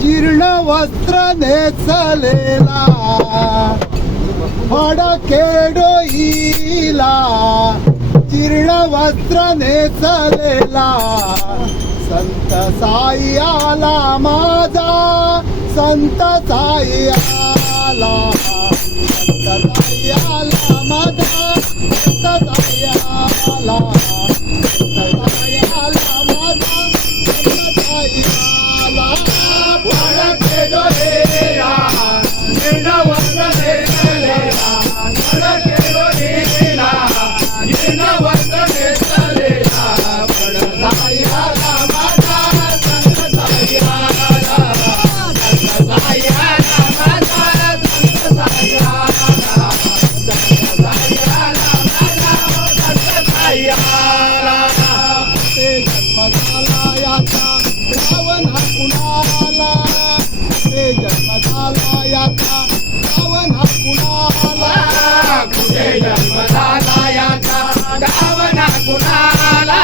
जीर्ण वस्त्र नेसलेला डोईला जीर्ण वस्त्र नेसलेला संत साई आला माझा संत साई आला संत साई आला माझा संत साई आला धावना कुणाला?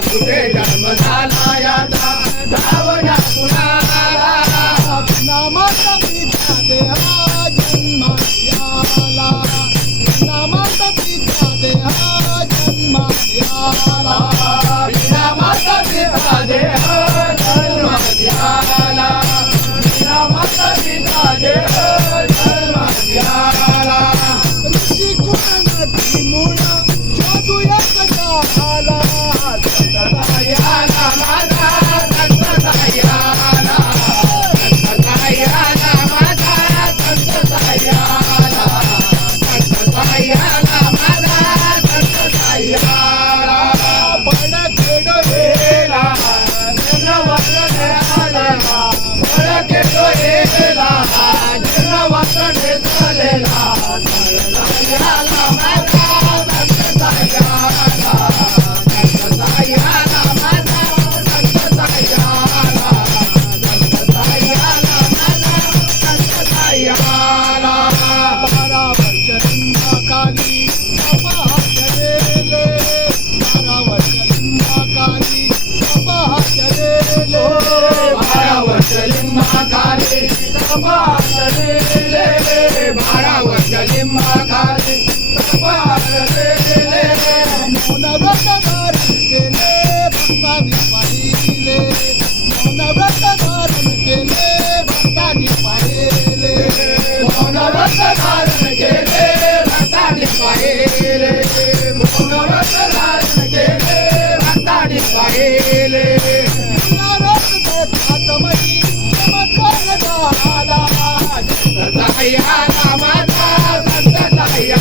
कुठे जन्म झाला याचा धावना कुणाला? नामाचा Tá, tá. Abbasale అయ్యా రామదా సంత అయ్యా